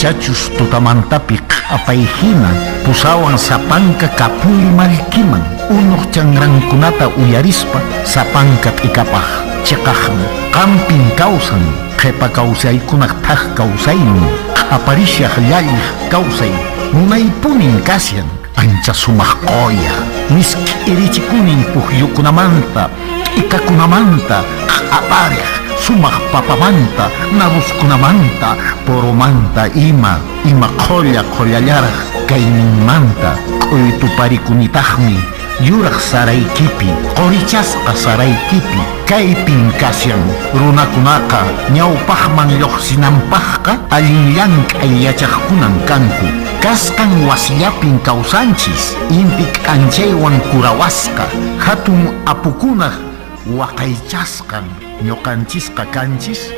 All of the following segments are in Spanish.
Ichachus tutamantapi apayhina pusawan sapanka kapuli malkiman unuq chanrankunata uyarispa sapanka t'ikapaq chiqaqmi qampin kawsan qhipa kawsaykunaq thaq kawsaymi aparishaq llalliq kawsay munaypunin kasyan ancha sumaq qoya miski irichikunin pukyukunamanta t'ikakunamanta apariq sumaq papamanta naruskunamanta poromanta ima qolla qollallaraq kayninmanta q'uytuparikunitaqmi yuraq saraykipi qorichasqa saraykipi kaypin kasyan runakunaqa ñawpaqman lluqsinanpaqqa allin llank'ay yachaqkunan kanku kasqan wasiyapin kawsanchis inti k'anchaywan kurawasqa hatun apukunaq waqaychasqan ñuqanchisqa kanchis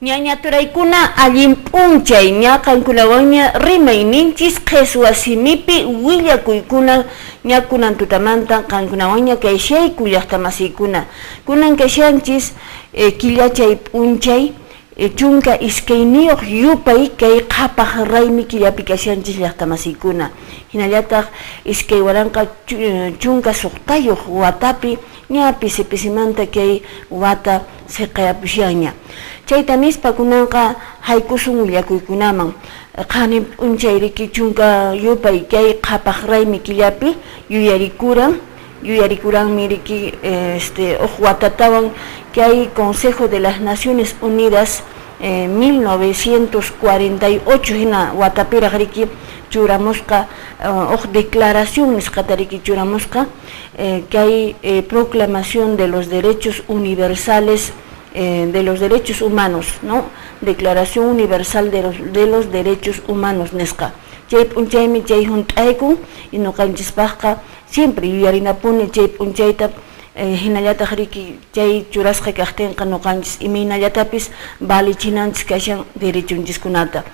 Ñañaturaykuna allin p'unchay ñaqankunawanña rimayninchis qhichwasimipi willakuykuna ñakunan tutamanta qankunawanña kayshayku llaqtamasiykuna kunan kashanchis killachay p'unchay chunka iskayniyuq yupay kay qhapaq raymi killapi kashanchis llaqtamasiykuna hinallataq iskay waranqa chunka suqtayuq watapi ña pisi-pisimanta kay wata siqayapushanña chayta nispa kunanqa haykusun willakuykunaman qani p'unchay riki chunka yupay kay qhapaq raymi killapi yuyarikuranmi riki uq watatawan kay Consejo de las Naciones Unidas 1948 hina watapiraq riki churamusqa uq declaración nisqata riki churamusqa kay proclamación de los derechos universales de los derechos humanos, ¿no? Declaración Universal de los Derechos Humanos, nesqa. Chay p'unchaymi chay hunt'aykun y ñuqanchispaqqa siempre yuyarinapuni chay p'unchayta hinallataq riki chay churasqa kaqtinqa ñuqanchis imaynallatapis valichinanchis kashan derechunchiskunata.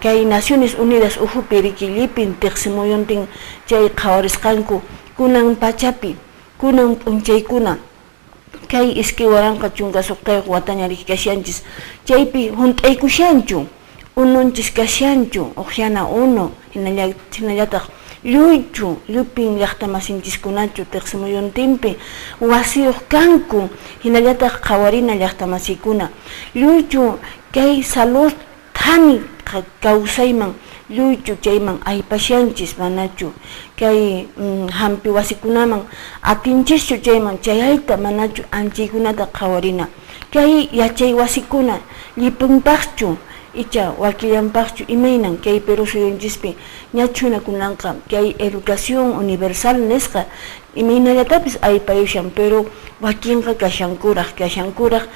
Kay Naciones Unidas uhupi riki llipin tiqsimuyuntin chay qhawarisqanku kunan pachapi, kunan p'unchaykuna kay iskay waranqa chunka suqtayuq wataña riki kashanchis chaypi hunt'aykushanchu ununchis kashanchu uqllana unu hinallataq llupin llaqtamasinchikunachu tiqsimuyuntinpi wasiyuq kanku hinallataq qhawarina llaqtamasiykuna lluychu kay salud thani kawsayman lluychu chayman aypashanchis manachu kay hampi wasikunaman atinchischu chayman chayayta manachu anchaykunata qhawarina kay yachay wasikuna llipinpaqchu icha wakillanpaqchu imaynan kay Perú suyunchispi ñachunakunanqa kay educación universal nisqa imaynallatapis aypayushan pero wakinqa kashankuraq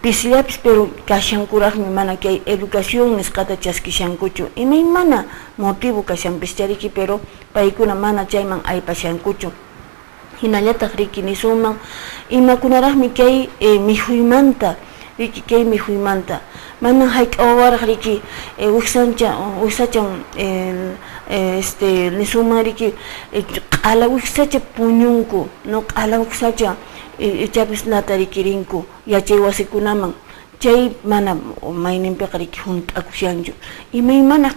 pisillapis pero kashankuraqmi mana kay educación nisqata chaskishankuchu imaymana motivo kashanpis chariki pero paykuna mana chayman aypashankuchu hinallataq riki nisunman imakunaraqmi kay mihuymanta riki kay mihuymanta mana hayk'awawaraq riki wiksachan nisunman riki q'ala wiksacha puñunku no q'ala wiksacha ichapis lata rikirinku yachay wasikunaman chay mana mayninpiqa riki hunt'akushanchu imaymana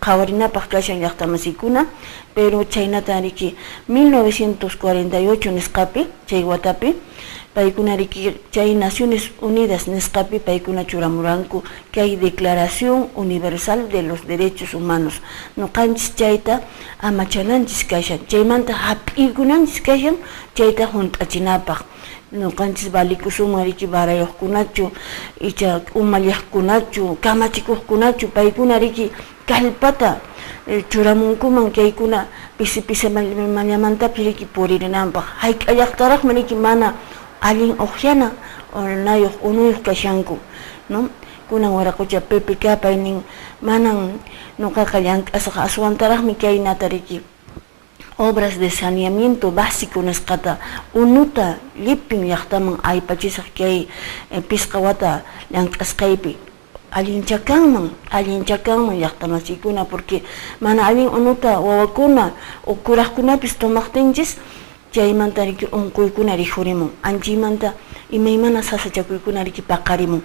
qhawarinapaq kashan llaqtamasiykuna pero chaynata riki 1948 nisqapi chay watapi paykuna riki chay Naciones Unidas nisqapi paykuna churamuranku kay Declaración Universal de los Derechos Humanos ñuqanchis chayta amachananchis kashan chaymanta hap'iykunanchis kashan chayta hunt'achinapaq ñuqanchis valikusunman riki barayuqkunachu icha umallaqkunachu kamachikuqkunachu paykuna riki kallpata churamunkuman kaykuna pisi-pisimallamallamantapi riki puririnanpaq hayk'allaqtaraqmi riki mana allin uqllana nayuq unuyuq kashanku no kunan waraqucha PPK paynin manan nuqaqa llank'asqa aswantaraqmi kaynatariki obras de saneamiento básico nisqata unuta llipin llaqtaman aypachisaq kay pisqa wata llank'asqaypi allinchakanman llaqtamasikuna porque mana allin unuta wawakuna o kuraqkunapis tomaqtinchis chaymantariki unquykuna rijurimun anchiymanta imaymana sasachakuykunariki paqarimun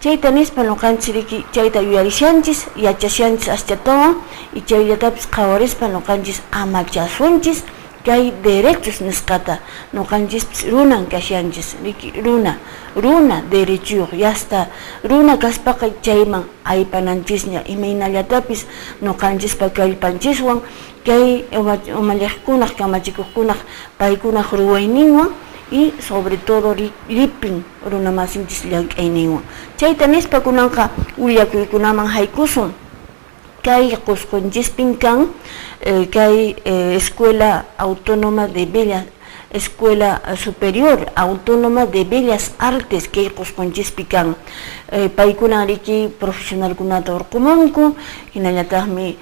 chayta nispa nuqanchis chayta yuyarishanchis yachashanchis ashchatawan y chayllatapis qawarispa nuqanchis amachasunchis kay derechos nisqata nuqanchispis runan kashanchis runa derechuyuq yasta runa kaspaqa chayman aypananchisña imaynallatapis nuqanchispa kallpanchiswan kay umalliqkunaq kamachikuqkunaq paykunaq ruwayninwan y sobre todo llipin runa masinchis llank'ayninwan chayta nispa kunanqa willakuykunaman haykusun kay qusqunchispin kan kay Escuela Autónoma de Bellas Escuela Superior Autónoma de Bellas Artes kay qusqunchispin kan paykunariki profesionalkunata urqumunku hinallataqmi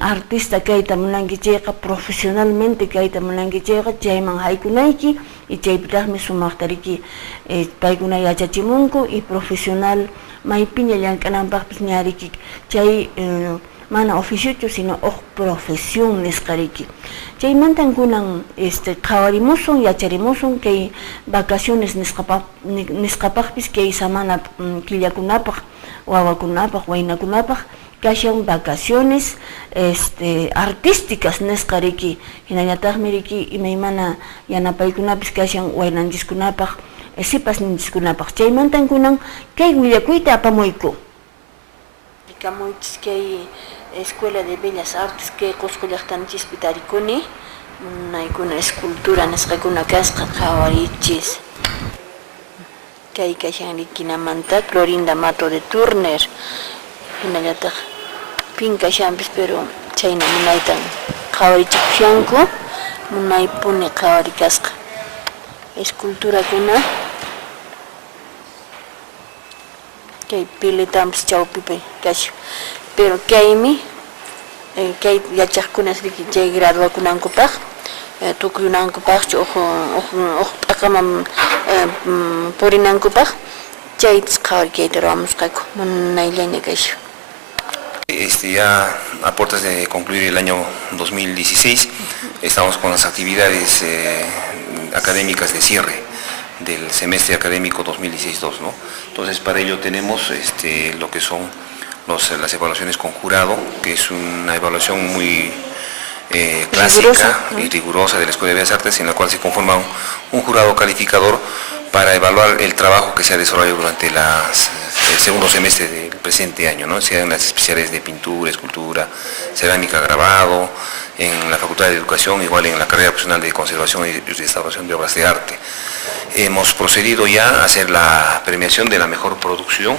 artista kayta munanki chayqa profesionalmente kayta munanki chayqa chayman haykunayki y chaypitaqmi sumaqtariki paykuna yachachimunku y profesional maypiña llank'ananpaqpis ñariki chay mana oficiochu sino profesión nisqariki chaymantan kunan qhawarimusun yacharimusun kay vacaciones nisqapaqpis kay samana killakunapaq wawakunapaq waynakunapaq kashan vacaciones artísticas nisqariki hinallataqmi riki imaymana yanapaykunapis kashan waynanchiskunapaq sipas ninchiskunapaq chaymantan kunan kay willakuyta apamuyku rikamuychis kay Escuela de Bellas Artes kay Qusqu llaqtanchispi tarikuni naykuna escultura nisqakuna kasqa qhawarichis kay kashan rikinamanta Clorinda Mato de Turner hinallataq pin kashanpis pero chayna munaytan qhawarichikushanku munaypuni qhawarikasqa esculturakuna kay piletanpis chawpipi kashan pero kaymi kay yachaqkunas riki chay graduakunankupaq tukyunankupaqchu uq p'aqaman purinankupaq chaytas qhawarikayta ruwamusqaku munayllaña kashan. Ya a puertas de concluir el año 2016 estamos con las actividades académicas de cierre del semestre académico 2016-2, ¿no? Entonces para ello tenemos lo que son las evaluaciones con jurado, que es una evaluación muy clásica y rigurosa de la Escuela de Bellas Artes, en la cual se conforma un jurado calificador para evaluar el trabajo que se ha desarrollado durante el segundo semestre del presente año, ¿no? Sean las especialidades de pintura, escultura, cerámica, grabado, en la Facultad de Educación, igual en la carrera profesional de conservación y restauración de obras de arte. Hemos procedido ya a hacer la premiación de la mejor producción,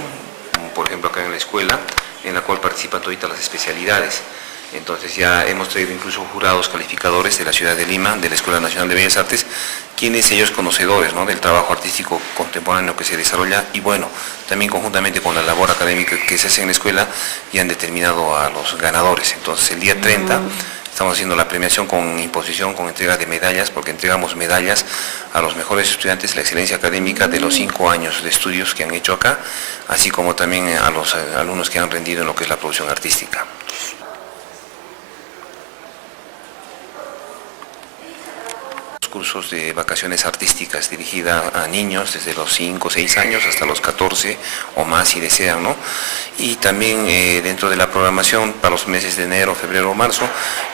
por ejemplo acá en la escuela, en la cual participan todas las especialidades. Entonces ya hemos traído incluso jurados calificadores de la ciudad de Lima, de la Escuela Nacional de Bellas Artes, quienes ellos conocedores, ¿no?, del trabajo artístico contemporáneo que se desarrolla y bueno, también conjuntamente con la labor académica que se hace en la escuela, ya han determinado a los ganadores. Entonces el día 30 estamos haciendo la premiación con imposición, con entrega de medallas, porque entregamos medallas a los mejores estudiantes de la excelencia académica de los 5 años de estudios que han hecho acá, así como también a los alumnos que han rendido en lo que es la producción artística. Cursos de vacaciones artísticas dirigida a niños desde los 5 o 6 años hasta los 14 o más si desean, ¿no? Y también dentro de la programación para los meses de enero, febrero o marzo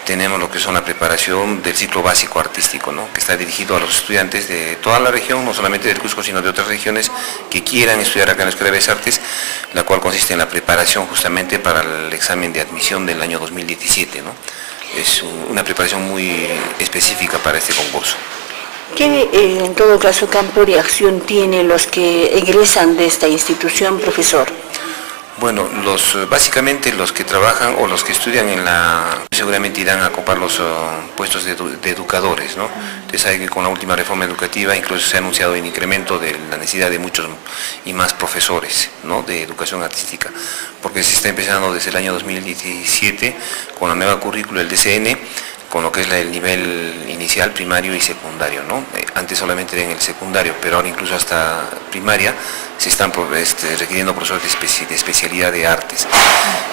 tenemos lo que son la preparación del ciclo básico artístico, ¿no?, que está dirigido a los estudiantes de toda la región, no solamente del Cusco sino de otras regiones que quieran estudiar acá en la Escuela de Bellas Artes, la cual consiste en la preparación justamente para el examen de admisión del año 2017, ¿no? Es una preparación muy específica para este concurso. ¿Qué, en todo caso, campo de acción tienen los que egresan de esta institución, profesor? Bueno, básicamente los que trabajan o los que estudian seguramente irán a ocupar los puestos de educadores, ¿no? Ustedes saben que con la última reforma educativa incluso se ha anunciado el incremento de la necesidad de muchos y más profesores, ¿no?, de educación artística, porque se está empezando desde el año 2017 con la nueva currícula del DCN, con lo que es el nivel inicial, primario y secundario, ¿no? Antes solamente era en el secundario, pero ahora incluso hasta primaria se están requiriendo profesores de especialidad de artes.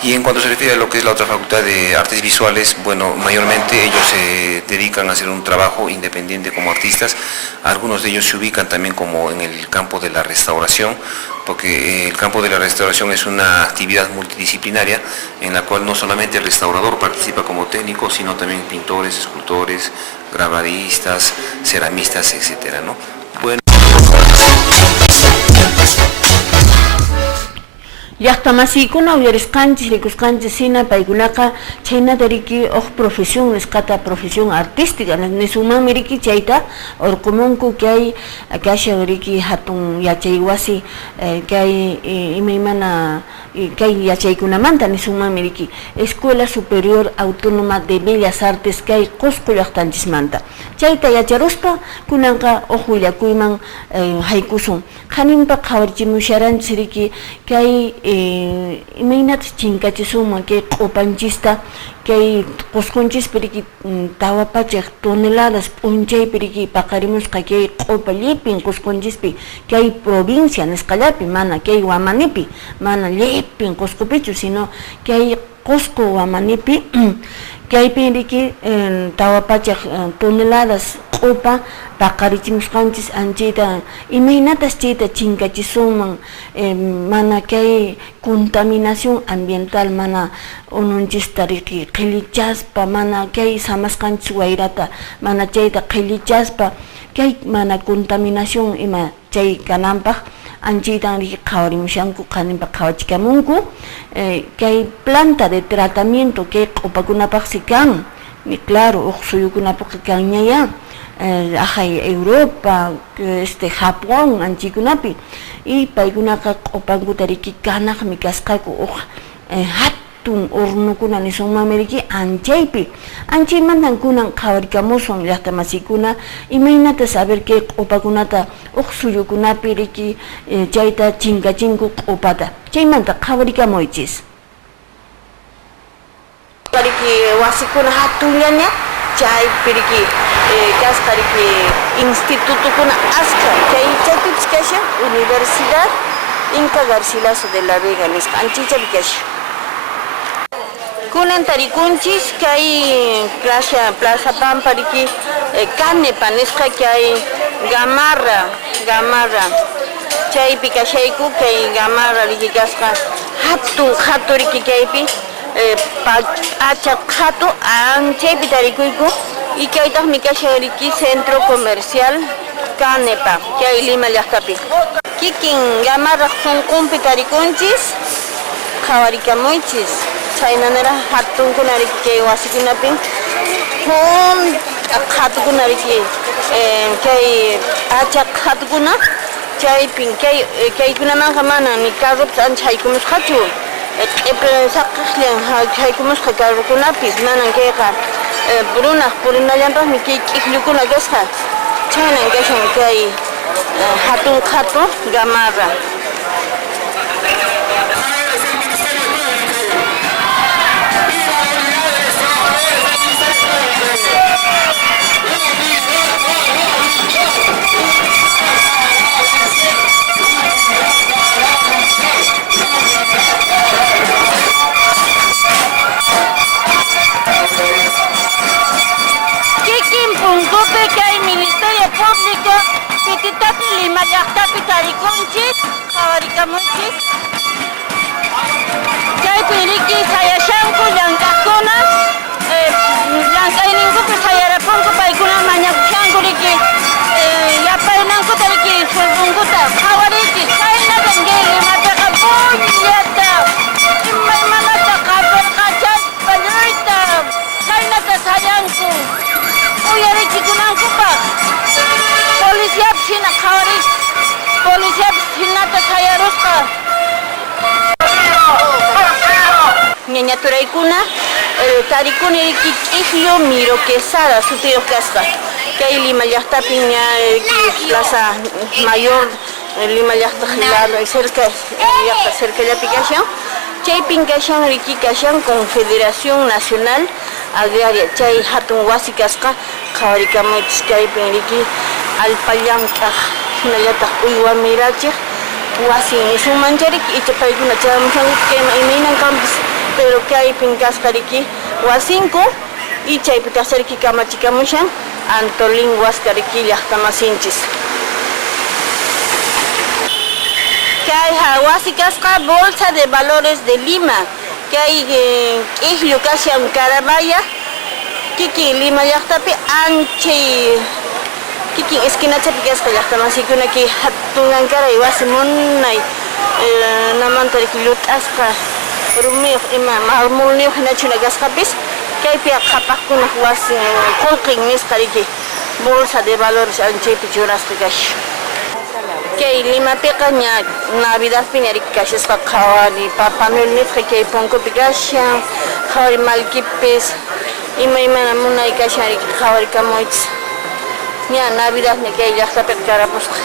Y en cuanto se refiere a lo que es la otra facultad de artes visuales, bueno, mayormente ellos se dedican a hacer un trabajo independiente como artistas. Algunos de ellos se ubican también como en el campo de la restauración, porque el campo de la restauración es una actividad multidisciplinaria en la cual no solamente el restaurador participa como técnico, sino también pintores, escultores, grabadistas, ceramistas, etcétera, ¿no? Bueno. Llaqtamasykuna uyarisqanchis rikusqanchisina paykunaqa chaynatariki profesión nisqata profesión artística nisumami riki chayta urqumunku kay kasha riki hatun yachay wasi kay imaymana kay yachaykunamanta nisumami riki Escuela Superior Autónoma de Bellas Artes kay Qusqu llaqtanchismanta chayta yacharuspa kunanqa willakuyman haykusun qaninpa qhawarchimusharanchis riki kay imaynata chinkachisuma kay q'upanchista kay qusqunchispiri riki tawapachaq toneladas p'unchaypi riki paqarimusqa kay q'upa llipin qusqunchispi kay provincia nisqallapi mana kay Wamanipi mana llipin qusqupichu sino kay Qusqu Wamanipi kaypi riki tawapachaq toneladas q'upa paqarichimusqanchis anchayta imaynatas chayta chinkachisuman mana kay contaminación ambiental mana ununchista riki qhillichaspa mana kay samasqanchis wayrata mana chayta qhillichaspa kay mana contaminación ima chay kananpaq anchaytan riki qhawarimushanku qaninpa qhawachikamunku kay planta de tratamiento kay q'upakunapaqsi kan claro uq suyukunapaq kan ñaya ajay Europa, Japón, anchikunapi y paykunaqa q'upankuta riki kanaqmi kasqaku hatun hornokuna nisumami riki anchaymantan kunan qhawarikamusun llaqtamasiykuna imaynata saber kay q'upakunata suyukunapi riki chayta chinkachinku q'upata chaymanta qhawarikamunchis riki wasikuna hatullaña chaypi riki kasqa riki institutukuna asqa chaypipis kashan Universidad Inca Garcilaso de la Vega nisqa anchaychapi kashan kunan tarikunchis kay Plaza Pampa riki Canepa nisqa kay Gamarra chaypi kashayku kay Gamarra riki kasqa hatu riki kaypi achaq hatu anchaypi tarikuyku y kaytaqmi kashan riki Centro Comercial Canepa kay Lima llaqtapi kikin Gamarra sunqunpi tarikunchis qhawarikamunchis chaynanara hatunkuna riki kay wasikunapi hatukuna riki kay achaq hatukuna chaypin kaykunamanqa mana ni carrupas ancha haykumusqachu saqaqllan haykumusqa carrukunapis manan kayqa purinallanpaqmi kay k'iklukuna kasqa chaynan kashan kay hatun qhatu Gamarra Pititapi Lima llaqtapi tarikunchis qhawarikamunchis chaypi riki sayashanku llank'aqkuna llank'ayninkupi sayarapunku paykuna mañakushanku riki yapayninkuta riki sullpunkuta qhawariychis chaynatan kay Limapiqa pullata imaymanata qhapirqachaspa lluyta chaynata sayanku uyarichikunankupaq Policiapis hina qhawarik, policiapis hinata sayarusqa ñañaturaykuna tarikuni k'ihlu Miro Quesada sutiyo kasqa kay Lima llaqtapi ña Plaza Mayor Lima llaqta hilado cerca llapi kashan chaypin kashan riki kashan Confederación Nacional Agraria chay hatun wasi kasqa qhawarikamaypis kaypin riki alpallanqa hinallataq uywa mirachiq wasi nishumancharik ichapaykuna chayamushanku kayma imaynan kanpis pero kaypin kasqa riki wasinku y chaypi tasariki kamachikamushan Antolin Huascariki llaqtamasinchis kay hawasi kasqa Bolsa de Valores de Lima kay k'ihlu kashan Carabaya kikin Lima llaqtapi anchay kikin esquinachapi kasqa llaqtamasikuna ki hatunankaray wasi munay namantariki lut'asqa rumiyuq ima marmulniyuq hinachuna kasqapis kaypi qhapaqkuna wasi qullqin nisqa riki Bolsa de Valores anchaypi churasqa kash kay Limapiqa ña Navidadpi ña riki kashasqa qhawari Papa Noel nisqa kay punkupi kashan qhawari Malkipis imaymana munay kashan riki qhawarikamunchis ña Navidad ña kay llaqtapiqa karapusqa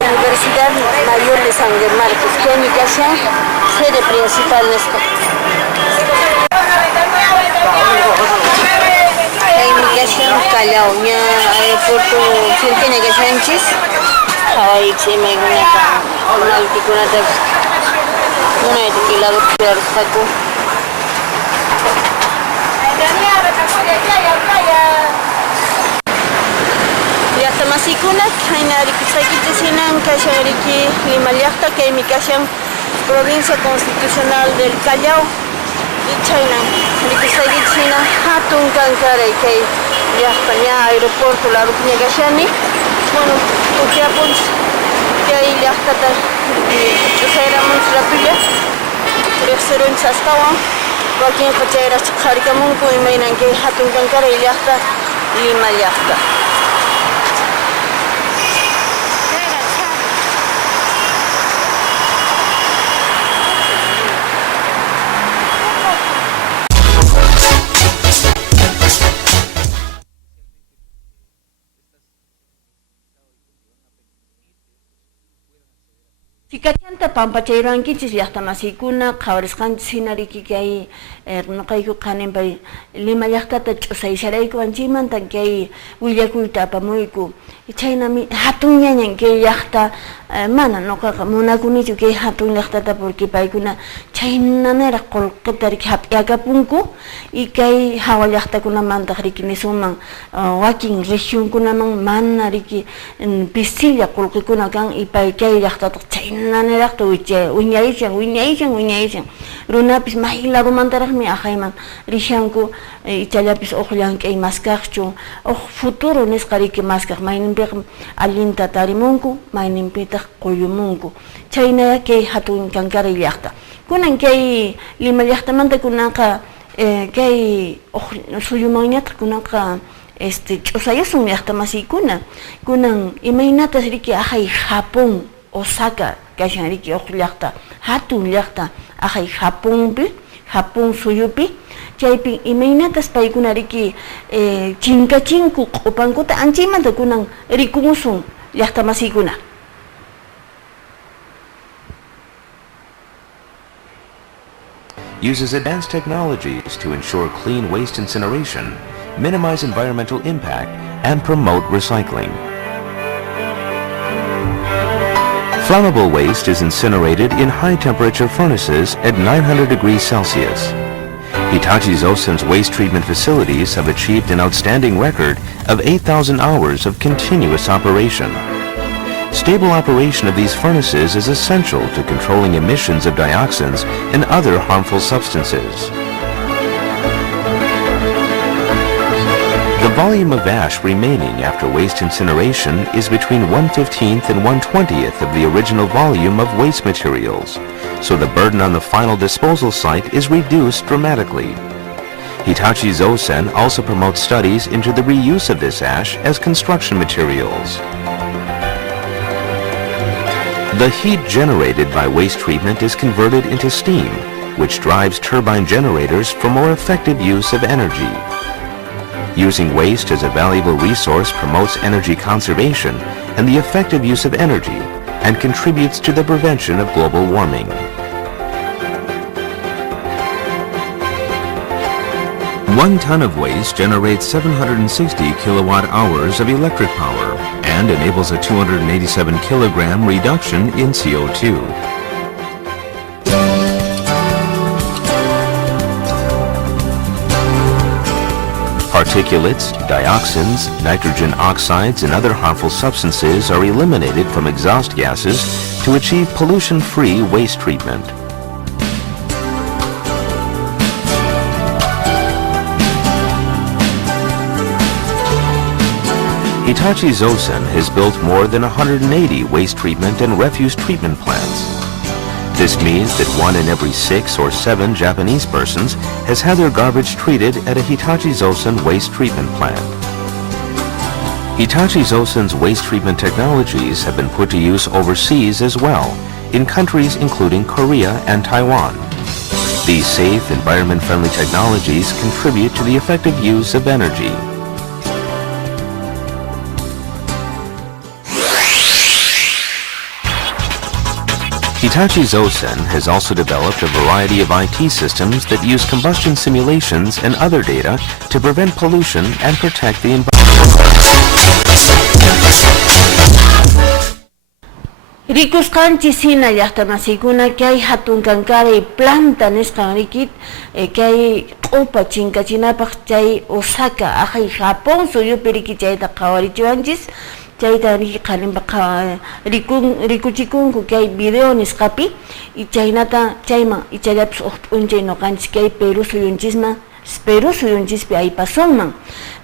Universidad Mayor de San Marcos, que mi casa sede principal en esto. En mi casa Callao, ya aeropuerto Centena que Sánchez, ahí se me gusta una articulada, una etiquilada que saco. Llaqtamasikuna haynariki saykichishinan kashan riki Lima llaqta kaymi kashan provincia constitucional del Callao y chaynan riki saykichishinan hatun kankaray kay llaqta ña aeropuerto larupi ña kashani bueno tukiapunchis kay llaqtata ch'usayramunchis rapilla riqsirunchis astawan wakinqa chayrachik qharikamunku imaynan kay hatun kankaray llaqta Lima llaqta Sikachanta pampachayrankichis llaqtamasikuna qhawarisqanchis hinariki kay nuqayku qaninpay Lima llaqtata ch'usaysharayku anchaymanta kay willakuyta apamuyku chaynami hatun ñañan kay llaqta mana nuqaqa munakunichu kay hatun llaqtata porque paykuna chaynaniraq qullqita riki hap'iyakapunku y kay hawa llaqtakunamantaq riki nisuman wakin regionkunaman mana riki pisilla qullqikuna kan y pay kay llaqtataq chaynaniraqta wiñaychan runapis maylarumantaraqmi ahayman rishanku ichallapis uqllan kay maskaqchu futuro nisqa riki maskaq mayninpiqa allinta tarimunku mayninpitaq quyumunku chayna kay hatun kankaray llaqta kunan kay Lima llaqtamanta kunaqa kay suyumanñataq kunaqa ch'usayasun llaqtamasikuna kunan imaynatas riki ahay Japón Osaka kashan riki llaqta hatun llaqta ahay Japón suyupi chaypi imaynatas paykuna riki chinkachinku q'upankuta anchaymanta kunan rikumusun llaqtamasikuna uses advanced technologies to ensure clean waste incineration, minimize environmental impact, and promote recycling. Flammable waste is incinerated in high-temperature furnaces at 900 degrees Celsius. Hitachi Zosen's waste treatment facilities have achieved an outstanding record of 8,000 hours of continuous operation. Stable operation of these furnaces is essential to controlling emissions of dioxins and other harmful substances. The volume of ash remaining after waste incineration is between 1/15th and 1/20th of the original volume of waste materials, so the burden on the final disposal site is reduced dramatically. Hitachi Zosen also promotes studies into the reuse of this ash as construction materials. The heat generated by waste treatment is converted into steam, which drives turbine generators for more effective use of energy. Using waste as a valuable resource promotes energy conservation and the effective use of energy, and contributes to the prevention of global warming. 1 ton of waste generates 760 kilowatt hours of electric power and enables a 287 kilogram reduction in CO2. Particulates, dioxins, nitrogen oxides, and other harmful substances are eliminated from exhaust gases to achieve pollution-free waste treatment. Hitachi Zosen has built more than 180 waste treatment and refuse treatment plants. This means that 1 in every 6 or 7 Japanese persons has had their garbage treated at a Hitachi Zosen waste treatment plant. Hitachi Zosen's waste treatment technologies have been put to use overseas as well, in countries including Korea and Taiwan. These safe, environment-friendly technologies contribute to the effective use of energy. Hitachi Zosen has also developed a variety of IT systems that use combustion simulations and other data to prevent pollution and protect the environment. Rikusqanchis hina llaqtamasikuna kay hatun kankari planta nisqan rikit kay q'upa chinkachinapaq chay Osaka ajay Japón suyupi riki chayta qhawarichiwanchis chayta rikuchikunku kay video nisqapi y chaynata chayman ichallapis p'unchay noqanchis kay Perú suyunchispi aypasunman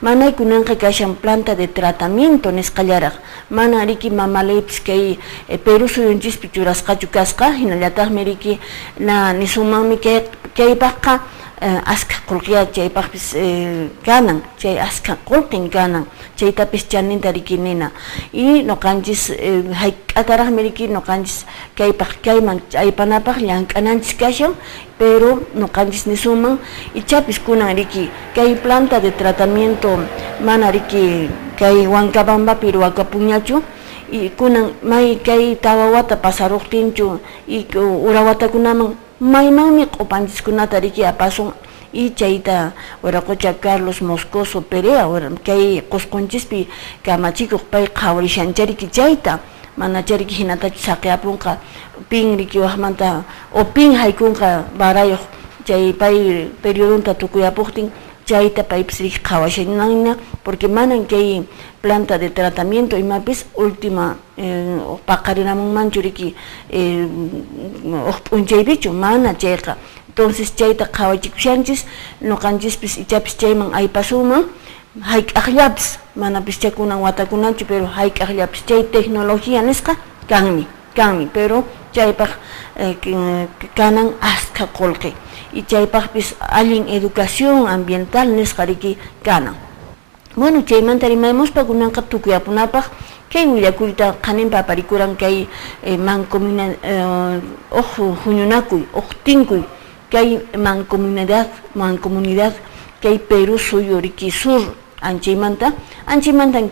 manay kunanqa kashan planta de tratamiento nisqallaraq mana riki mamalaypis kay Perú suyunchispi churasqachu kasqa hinallataqmi riki na nisumanmi kaypaqqa aska qullqiya chaypaqpis kanan chay aska qullqin kanan chaytapis chaninta riki nina y noqanchis hayk'ataraqmi riki noqanchis kaypaq kayman aypanapaq llank'ananchis kashan pero noqanchis nisuman ichapis kunan riki kay planta de tratamiento mana riki kay Huancabambapi ruwakapuñachu y kunan may kay tawawata pasaruqtinchu y urawatakunaman maymanmi q'upanchiskunata riki apasun y chayta waraqucha Carlos Moscoso Perea kay qusqunchispi kamachikuq pay qhawarishanchariki chayta mana chariki hinatachu saqiapunqa pin riki waqmanta o pin haykunqa barayuq chay pay periodonta tukuyapuqtin chayta paypis riki qhawashananña porque manan kay planta de tratamiento imapis última paqarinamunmanchu riki p'unchaypichu mana chayqa entonces chayta qhawachikushanchis noqanchispis ichapis chayman aypasunman hayk'aqllapis mana pischakunan watakunanchu pero hayk'aqllapis chay tecnología nisqa kanmi pero chaypaq kanan aska qullqi y chaypaqpis allin educación ambiental nisqa riki kanan bueno chaymanta rimaymuspa kunanqa tukuyapunapaq kay willakuyta qaninpa aparikuran kay mancomunidad huñunakuy tinkuy kay mancomunidad kay Perú suyo riki sur anchaymanta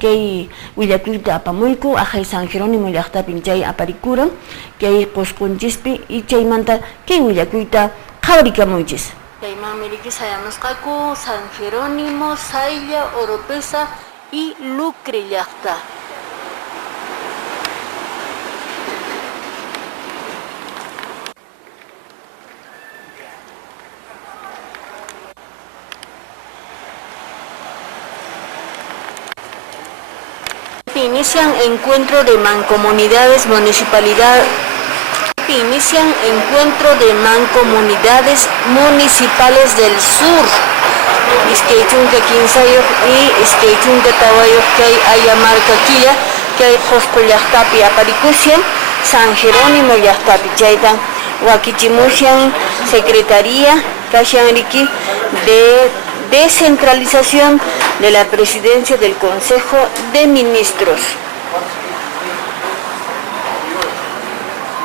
kay willakuyta apamuyku ajay San Jerónimo llaqtapin chay aparikuran kay qusqunchispi y chaymanta kay willakuyta qhawarikamunchis kaymami riki sayamusqaku San Jerónimo, Saylla, Oropesa y Lucre llaqta. Inician encuentro de mancomunidades municipales del sur. Iskaychunka kinsayoq y iskaychunka tawayoq kay Ayamarca quilla kay Qusqu llaqtapi aparikushan San Jerónimo llaqtapi chaytan wakichimushan secretaría kashan riki de descentralización de la presidencia del Consejo de Ministros.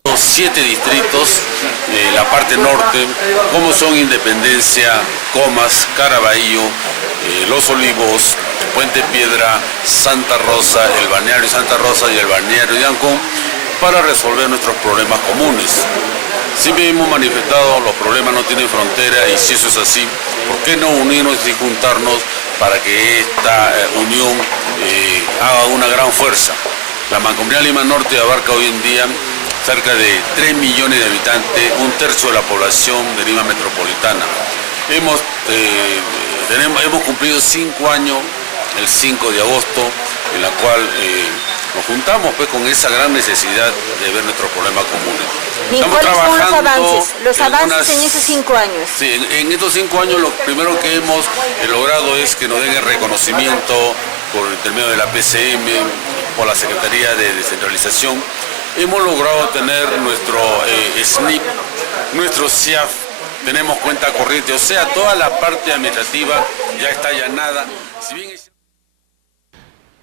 Los 7 distritos de la parte norte, como son Independencia, Comas, Caraballo, Los Olivos, Puente Piedra, Santa Rosa, el balneario Santa Rosa y el balneario de Ancón, para resolver nuestros problemas comunes. Siempre hemos manifestado, los problemas no tienen frontera, y si eso es así, ¿por qué no unirnos y juntarnos para que esta unión haga una gran fuerza? La Mancomunidad Lima Norte abarca hoy en día cerca de 3 millones de habitantes, un tercio de la población de Lima Metropolitana. Hemos cumplido 5 años, el 5 de agosto, en la cual nos juntamos pues, con esa gran necesidad de ver nuestros problemas comunes. ¿Y cuáles son los avances? Los avances en esos 5 años. Sí, en estos 5 años lo primero que hemos logrado es que nos den el reconocimiento por intermedio de la PCM, por la Secretaría de Descentralización. Hemos logrado tener nuestro SNIP, nuestro CIAF, tenemos cuenta corriente, o sea, toda la parte administrativa ya está allanada. Si bien es...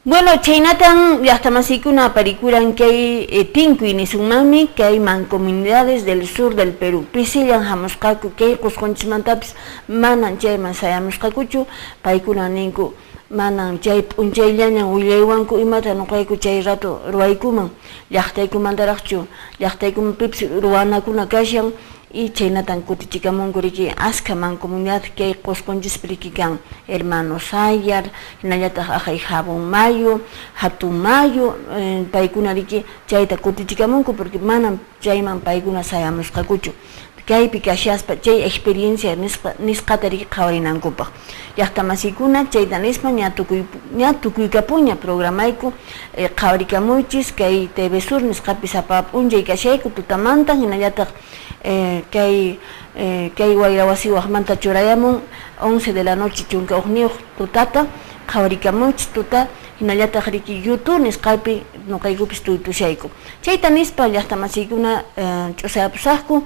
Bueno, Chaynatan, ya está más que una película en que hay tinco y nisumami, que hay mancomunidades del sur del Perú. Pisillan jamuscacu, que hay cosconchimantapis, manan chay masayamuscacuchu, paikuna ninku. Manan chay unchayllañan willaywanku imata nuqayku chay rato ruwaykuman llaqtaykumantaraqchu llaqtaykuman pips ruwanakuna kashan y chaynatan kutichikamunkuriki aska mancomunidad kay qusqunchispiriki kan hermano Sayar hinallataq aqhay Jabón Mayo Hatun Mayo paykunariki chayta kutichikamunku porque manan chayman paykuna sayamusqakuchu kaypi kashaspa chay experiencia nisqatariki qhawarinankupaq llaqtamasikuna chayta nispa ña tukuykapuña programayku qhawarikamunchis kay TV Sur nisqapi sapa p'unchay kashayku tutamantan hinallataq kay wayra wasiwaqmanta churayamun 11 de la noche chunka uqniyuq tutata qhawarikamunchis tuta hinallataq riki YouTube nisqapi nuqaykupis tuytushayku chayta nispa llaqtamasikuna ch'usayapusaqku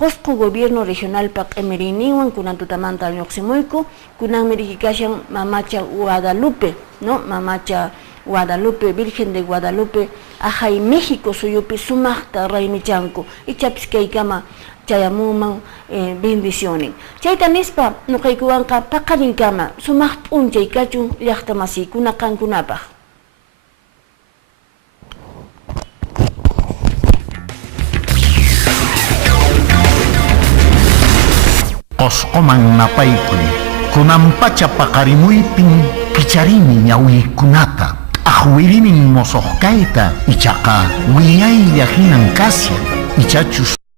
Cosco Gobierno Regional Pac Emeriniwan, kunan tutamanta ñuqsimuyku, kunan mirikikashan Mamacha Guadalupe, ¿no? Mamacha Guadalupe, Virgen de Guadalupe, ajay México suyupi sumaqta raymichanku, ichapis kaykama chayamuman bendicionen. Chayta nispa nuqaykuwanqa paqarinkama sumaq p'unchay kachun llaqtamasikuna kankunapaq. Qosqoman napaykun, kunampacha paqarimuypin kicharini ñawiykunata, ahwirimin mosoqkayta, ichaqa wiyaylla hinan kasyan, ichachus